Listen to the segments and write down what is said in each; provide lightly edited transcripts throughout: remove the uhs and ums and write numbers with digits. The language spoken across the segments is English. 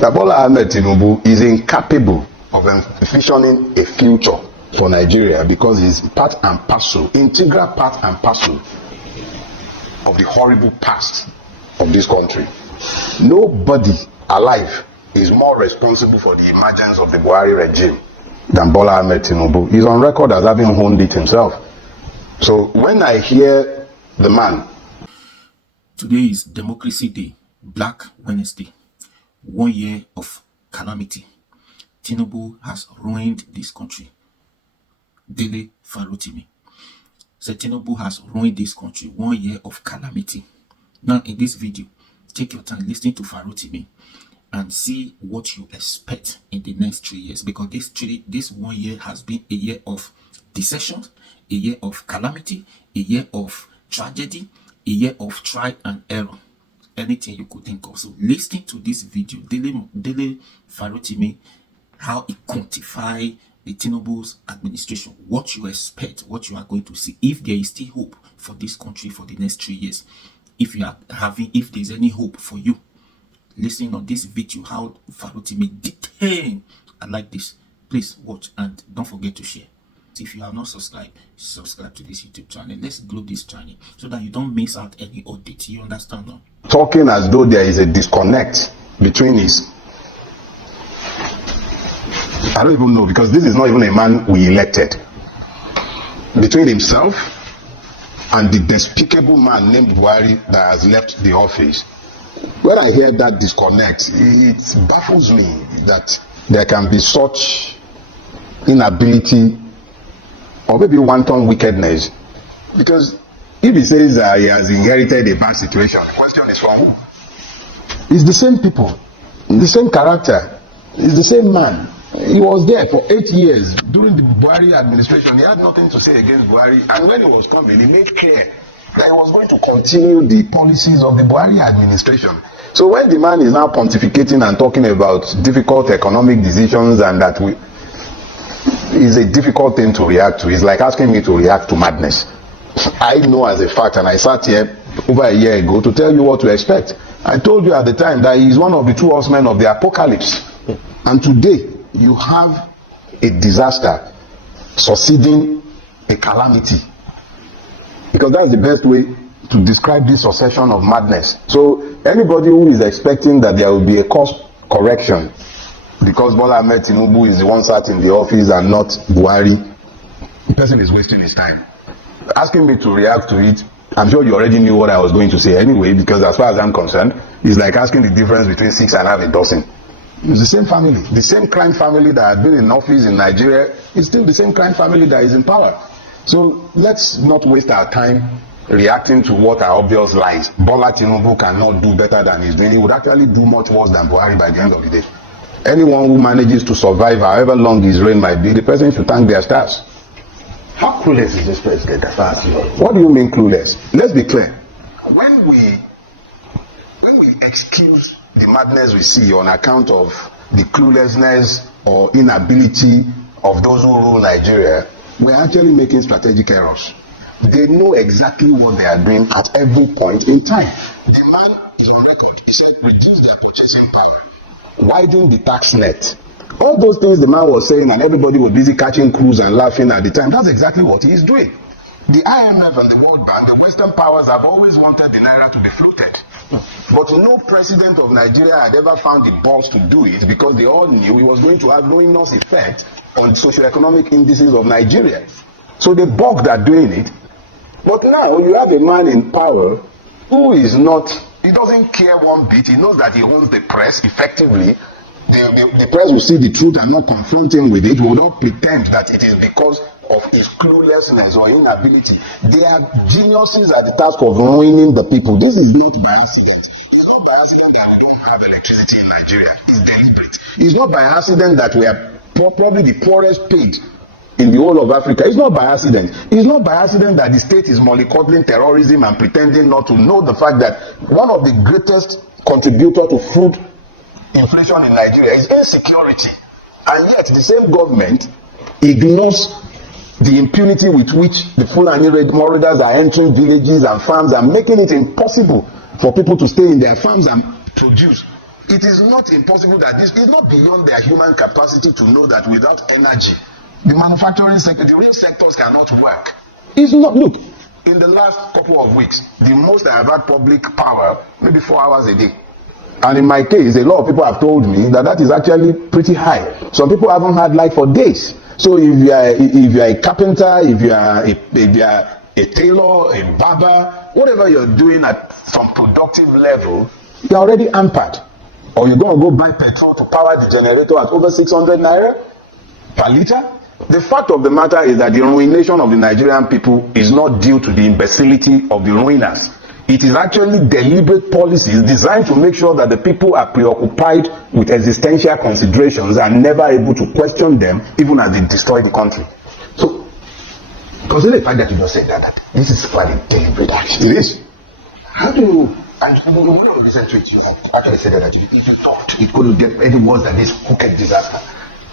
that Bola Ahmed Tinubu is incapable of envisioning a future for Nigeria because he's part and parcel, integral part and parcel of the horrible past of this country. Nobody alive is more responsible for the emergence of the Buhari regime than Bola Ahmed Tinubu. He's on record as having owned it himself. So when I hear the man, today is Democracy Day, Black Wednesday, 1 year of calamity. Tinubu has ruined this country. Dele Rotimi said Tinubu has ruined this country. 1 year of calamity. Now in this video, take your time, listen to Rotimi and see what you expect in the next 3 years, because this 1 year has been a year of deception, a year of calamity, a year of tragedy, a year of trial and error, anything you could think of. So listen to this video, Dele Rotimi, how it quantify the Tinubu's administration, what you expect, what you are going to see, if there is still hope for this country for the next 3 years, if there's any hope for you. Listen on this video how Rotimi detail. I like this. Please watch and don't forget to share. If you have not subscribed, subscribe to this YouTube channel. Let's grow this channel so that you don't miss out any update. You understand now? Talking as though there is a disconnect between his, I don't even know, because this is not even a man we elected, between himself and the despicable man named Buhari that has left the office. When I hear that disconnect, it baffles me that there can be such inability or maybe wanton wickedness. Because if he says he has inherited a bad situation, the question is from who? It's the same people, the same character, it's the same man. He was there for 8 years during the Buhari administration. He had nothing to say against Buhari, and when he was coming, he made clear that he was going to continue the policies of the Buhari administration. So when the man is now pontificating and talking about difficult economic decisions and that is a difficult thing to react to, it's like asking me to react to madness. I know as a fact, and I sat here over a year ago to tell you what to expect. I told you at the time that he is one of the two horsemen of the apocalypse. And today, you have a disaster succeeding a calamity. Because that's the best way to describe this succession of madness. So anybody who is expecting that there will be a course correction because Bola Ahmed Tinubu is the one sat in the office and not Buhari, the person is wasting his time. Asking me to react to it, I'm sure you already knew what I was going to say anyway, because as far as I'm concerned, it's like asking the difference between 6 and half a dozen. It's the same family, the same crime family that had been in office in Nigeria is still the same crime family that is in power. So let's not waste our time reacting to what are obvious lies. Bola Tinubu cannot do better than he's doing. He would actually do much worse than Buhari by the end of the day. Anyone who manages to survive however long his reign might be, the person should thank their stars. How clueless is this president? What do you mean clueless? Let's be clear. When we excuse the madness we see on account of the cluelessness or inability of those who rule Nigeria, we're actually making strategic errors. They know exactly what they are doing at every point in time. The man is on record. He said, reduce their purchasing power, widen the tax net. All those things the man was saying, and everybody was busy catching crews and laughing at the time. That's exactly what he is doing. The IMF and the World Bank, the Western powers, have always wanted the naira to be floated. But no president of Nigeria had ever found the balls to do it, because they all knew it was going to have no enormous effect on socio-economic indices of Nigeria. So they balked at doing it. But now you have a man in power who is not, he doesn't care one bit. He knows that he owns the press effectively. The press will see the truth and not confront him with it, will not pretend that it is because of his cluelessness or inability. They are geniuses at the task of ruining the people. This is not by accident. It's not by accident that we don't have electricity in Nigeria. It's deliberate. It's not by accident that we are probably the poorest paid in the whole of Africa. It's not by accident. It's not by accident that the state is mollycoddling terrorism and pretending not to know the fact that one of the greatest contributors to food inflation in Nigeria is insecurity. And yet the same government ignores the impunity with which the Fulani marauders are entering villages and farms and making it impossible for people to stay in their farms and produce. it is not impossible that this is not beyond their human capacity to know that without energy, the manufacturing sector, the real sectors cannot work. It's not, look, in the last couple of weeks, the most I have had public power, maybe 4 hours a day. And in my case, a lot of people have told me that that is actually pretty high. Some people haven't had light for days. So if you are a carpenter, if you are a tailor, a barber, whatever you're doing at some productive level, you're already hampered. Or you're going to go buy petrol to power the generator at over 600 naira per liter. The fact of the matter is that the ruination of the Nigerian people is not due to the imbecility of the ruiners. It is actually deliberate policies designed to make sure that the people are preoccupied with existential considerations and never able to question them, even as they destroy the country. So, consider the fact that you just said that this is quite a deliberate action. It is. How do you, and one of the recent tweets you actually said that if you thought it couldn't get any worse than this crooked disaster,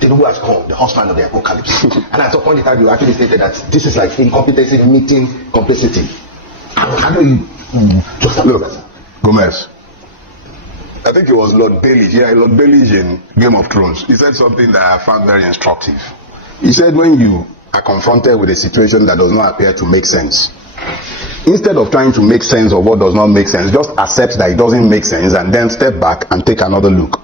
TINUBU has come, the husband of the apocalypse. And at some point in time, you actually stated that this is like incompetency meeting complicity. How do you just look, Gomez? I think it was Lord Dele. Yeah, Lord Dele in Game of Thrones. He said something that I found very instructive. He said, when you are confronted with a situation that does not appear to make sense, instead of trying to make sense of what does not make sense, just accept that it doesn't make sense and then step back and take another look.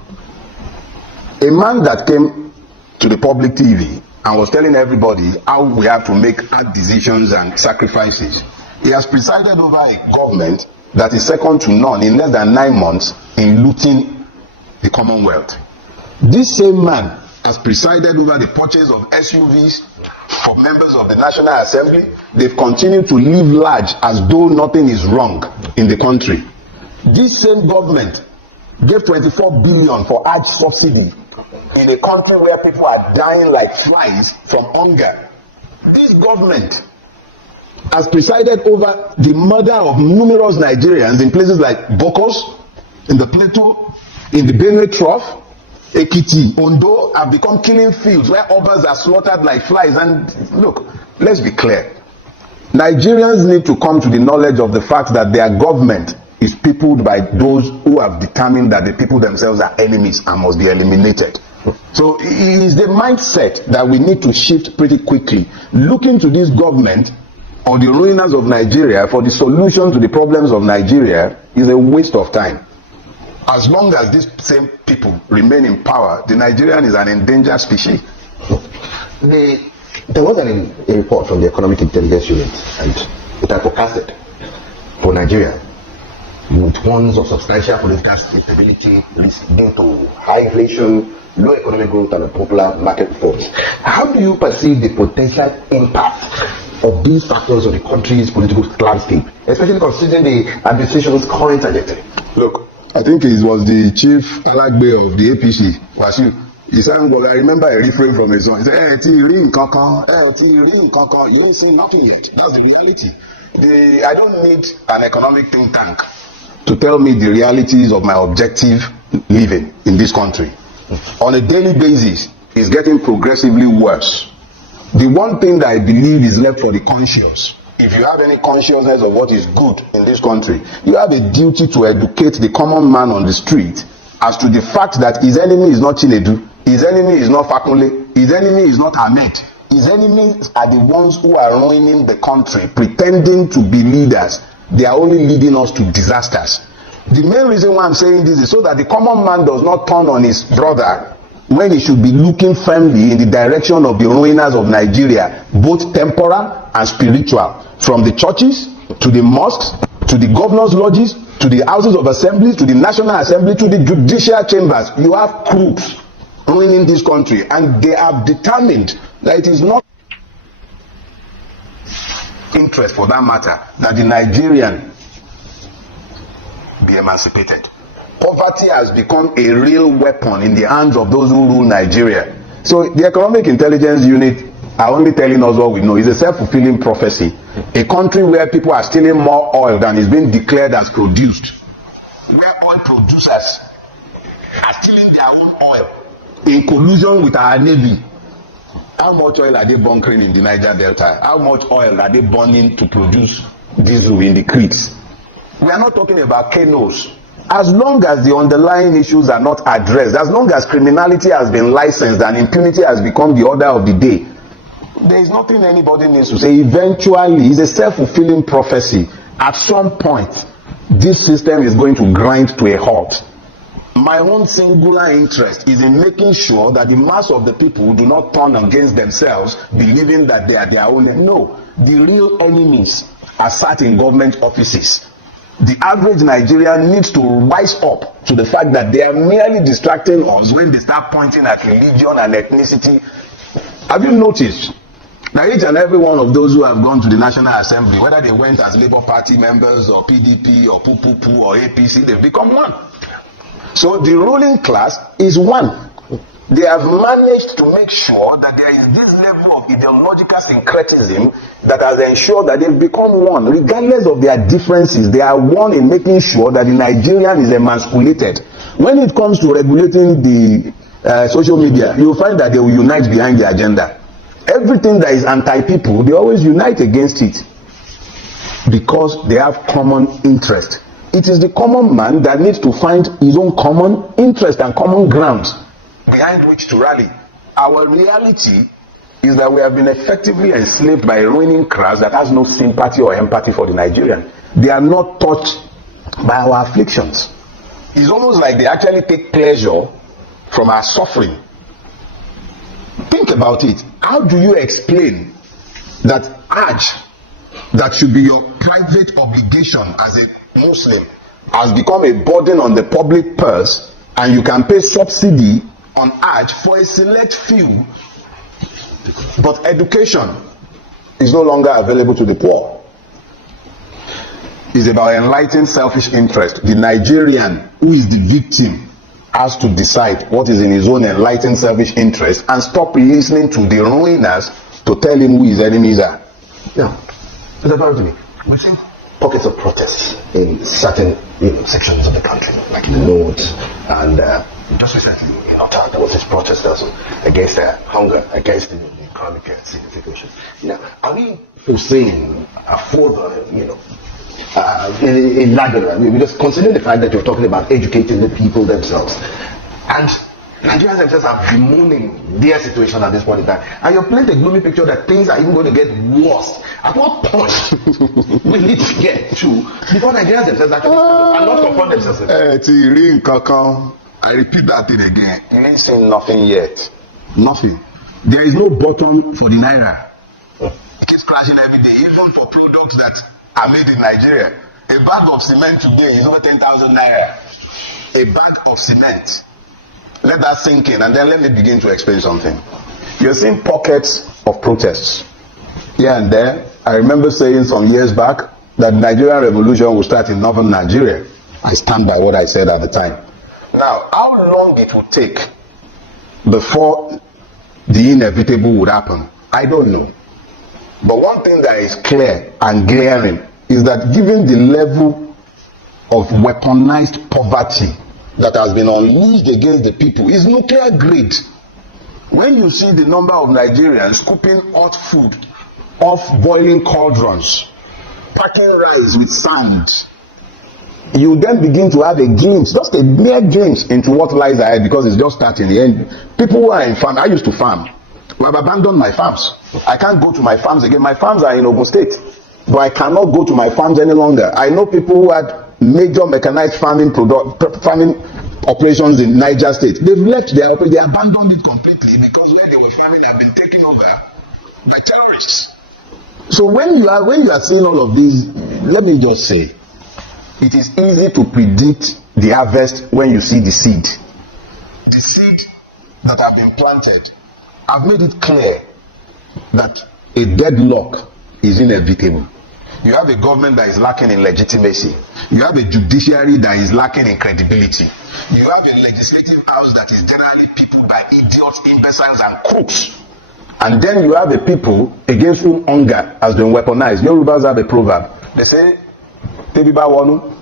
A man that came to the public TV and was telling everybody how we have to make hard decisions and sacrifices. He has presided over a government that is second to none in less than 9 months in looting the Commonwealth. This same man has presided over the purchase of SUVs for members of the National Assembly. They've continued to live large as though nothing is wrong in the country. This same government gave 24 billion for Hajj subsidy in a country where people are dying like flies from hunger. This government has presided over the murder of numerous Nigerians in places like Bokos, in the Plateau, in the Benue Trough, Ekiti, Ondo have become killing fields where others are slaughtered like flies. And look, let's be clear. Nigerians need to come to the knowledge of the fact that their government is peopled by those who have determined that the people themselves are enemies and must be eliminated. So it is the mindset that we need to shift pretty quickly. Looking to this government or the ruiners of Nigeria for the solution to the problems of Nigeria is a waste of time. As long as these same people remain in power, the Nigerian is an endangered species. There was a report from the Economic Intelligence Unit, and it had forecasted for Nigeria with ones of substantial political instability, risk due to high inflation, low economic growth, and unpopular market reforms. How do you perceive the potential impact of these factors on the country's political landscape, especially considering the administration's current trajectory? Look, I think it was the chief Alagbe of the APC, Wasiu. He said, well, I remember a refrain from his song. He said, you didn't see nothing yet. That's the reality. I don't need an economic think tank to tell me the realities of my objective living in this country. On a daily basis, it's getting progressively worse. The one thing that I believe is left for the conscious, if you have any consciousness of what is good in this country, you have a duty to educate the common man on the street as to the fact that his enemy is not Chinedu, his enemy is not Fakunle, his enemy is not Ahmed. His enemies are the ones who are ruining the country, pretending to be leaders. They are only leading us to disasters. The main reason why I'm saying this is so that the common man does not turn on his brother when he should be looking firmly in the direction of the ruiners of Nigeria, both temporal and spiritual, from the churches to the mosques, to the governors' lodges, to the houses of assembly, to the National Assembly, to the judicial chambers. You have crooks ruining this country, and they have determined that it is not interest, for that matter, that the Nigerian be emancipated. Poverty has become a real weapon in the hands of those who rule Nigeria. So the Economic Intelligence Unit are only telling us what we know. It's a self-fulfilling prophecy. A country where people are stealing more oil than is being declared as produced, where oil producers are stealing their own oil in collusion with our navy. How much oil are they bunkering in the Niger Delta? How much oil are they burning to produce diesel in the creeks? We are not talking about canoes As long as the underlying issues are not addressed, as long as criminality has been licensed and impunity has become the order of the day, there is nothing anybody needs to say. Eventually, it's a self-fulfilling prophecy. At some point, this system is going to grind to a halt. My own singular interest is in making sure that the mass of the people do not turn against themselves, believing that they are their own. No, the real enemies are sat in government offices. The average Nigerian needs to rise up to the fact that they are merely distracting us when they start pointing at religion and ethnicity. Have you noticed? Now, each and every one of those who have gone to the National Assembly, whether they went as Labour Party members or PDP or PUPUPU or APC, they've become one. So the ruling class is one. They have managed to make sure that there is this level of ideological syncretism that has ensured that they've become one. Regardless of their differences, they are one in making sure that the Nigerian is emasculated. When it comes to regulating the social media, you'll find that they will unite behind the agenda. Everything that is anti-people, they always unite against it because they have common interest. It is the common man that needs to find his own common interest and common grounds behind which to rally. Our reality is that we have been effectively enslaved by a ruining class that has no sympathy or empathy for the Nigerian. They are not touched by our afflictions. It's almost like they actually take pleasure from our suffering. Think about it. How do you explain that Hajj, that should be your private obligation as a Muslim, has become a burden on the public purse, and you can pay subsidy on Hajj for a select few, but education is no longer available to the poor? It's about enlightened selfish interest. The Nigerian who is the victim has to decide what is in his own enlightened selfish interest and stop listening to the ruiners to tell him who his enemies are. Now, Mr. Rotimi, we see pockets of protests in certain sections of the country, like in the north, and just recently in Ottawa, there was this protest also against hunger, against the economic situation. Are we foreseeing a ladder? Because considering the fact that you're talking about educating the people themselves, and Nigerians themselves are bemoaning their situation at this point in time, and you're painting a gloomy picture that things are even going to get worse. At what point we need to get to before Nigerians themselves actually and not confront themselves? I repeat that thing again. You ain't seen nothing yet. Nothing. There is no bottom for the naira. It keeps crashing every day, even for products that are made in Nigeria. A bag of cement today is over 10,000 naira. A bag of cement. Let that sink in, and then let me begin to explain something. You're seeing pockets of protests here and there. I remember saying some years back that the Nigerian revolution will start in northern Nigeria. I stand by what I said at the time. Now, how long it will take before the inevitable would happen, I don't know. But one thing that is clear and glaring is that given the level of weaponized poverty that has been unleashed against the people, is nuclear grade. When you see the number of Nigerians scooping hot food off boiling cauldrons, packing rice with sand, you then begin to have a glimpse, just a mere glimpse into what lies ahead, because it's just starting. The end. People who are in farm, I used to farm. We have abandoned my farms. I can't go to my farms again. My farms are in Ogun State, but I cannot go to my farms any longer. I know people who had major mechanized farming operations in Niger State. They've left their operation. They abandoned it completely because where they were farming have been taken over by terrorists. So when you are seeing all of these, let me just say, it is easy to predict the harvest when you see the seed. The seed that have been planted. I've made it clear that a deadlock is inevitable. You have a government that is lacking in legitimacy. You have a judiciary that is lacking in credibility. You have a legislative house that is generally peopled by idiots, imbeciles, and crooks. And then you have a people against whom hunger has been weaponized. Yorubas have a proverb. They say, Tebiba wonu,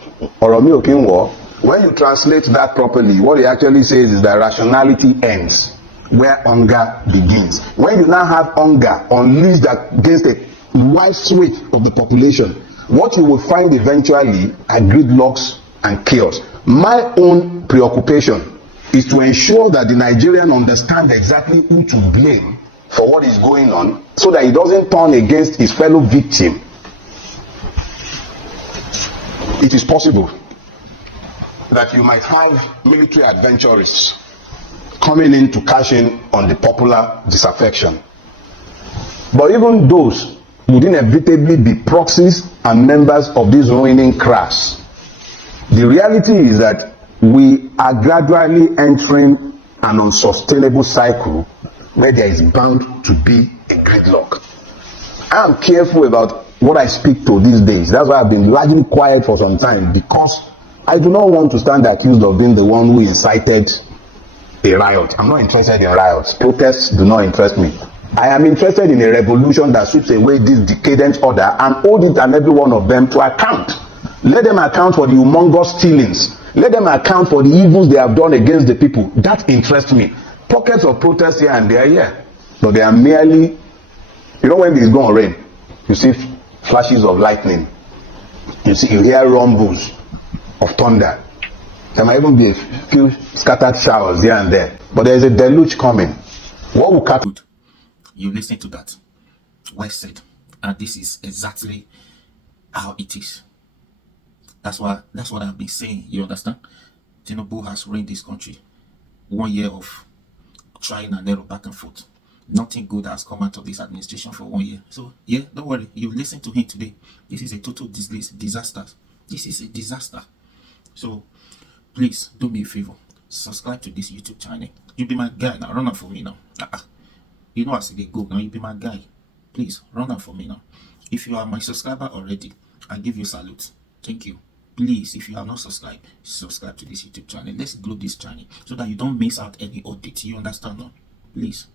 oromi okinwo. When you translate that properly, what it actually says is that rationality ends where hunger begins. When you now have hunger unleashed against a wide swath of the population, what you will find eventually are gridlocks and chaos. My own preoccupation is to ensure that the Nigerian understand exactly who to blame for what is going on, so that he doesn't turn against his fellow victim. It is possible that you might have military adventurists coming in to cash in on the popular disaffection. But even those would inevitably be proxies and members of this ruining crash. The reality is that we are gradually entering an unsustainable cycle where there is bound to be a gridlock. I am careful about what I speak to these days. That's why I've been largely quiet for some time, because I do not want to stand accused of being the one who incited a riot. I'm not interested in riots. Protests do not interest me. I am interested in a revolution that sweeps away this decadent order and hold it and every one of them to account. Let them account for the humongous stealings. Let them account for the evils they have done against the people. That interests me. Pockets of protest here and there, yeah. But they are merely, you know, when it's going to rain, you see flashes of lightning. You hear rumbles of thunder. There might even be a few scattered showers here and there. But there is a deluge coming. What will catch? Good. You listen to that. Well said. And this is exactly how it is. That's what I've been saying. You understand? TINUBU has ruined this country. 1 year of trying and error back and forth. Nothing good has come out of this administration for 1 year. So yeah, don't worry. You listen to him today. This is a total disaster. This is a disaster. So please do me a favor. Subscribe to this YouTube channel. You be my guy now. Run out for me now. You know as they go now. You be my guy. Please run out for me now. If you are my subscriber already, I give you salute. Thank you. Please, if you have not subscribed, subscribe to this YouTube channel. Let's grow this channel so that you don't miss out any updates. You understand now? Please.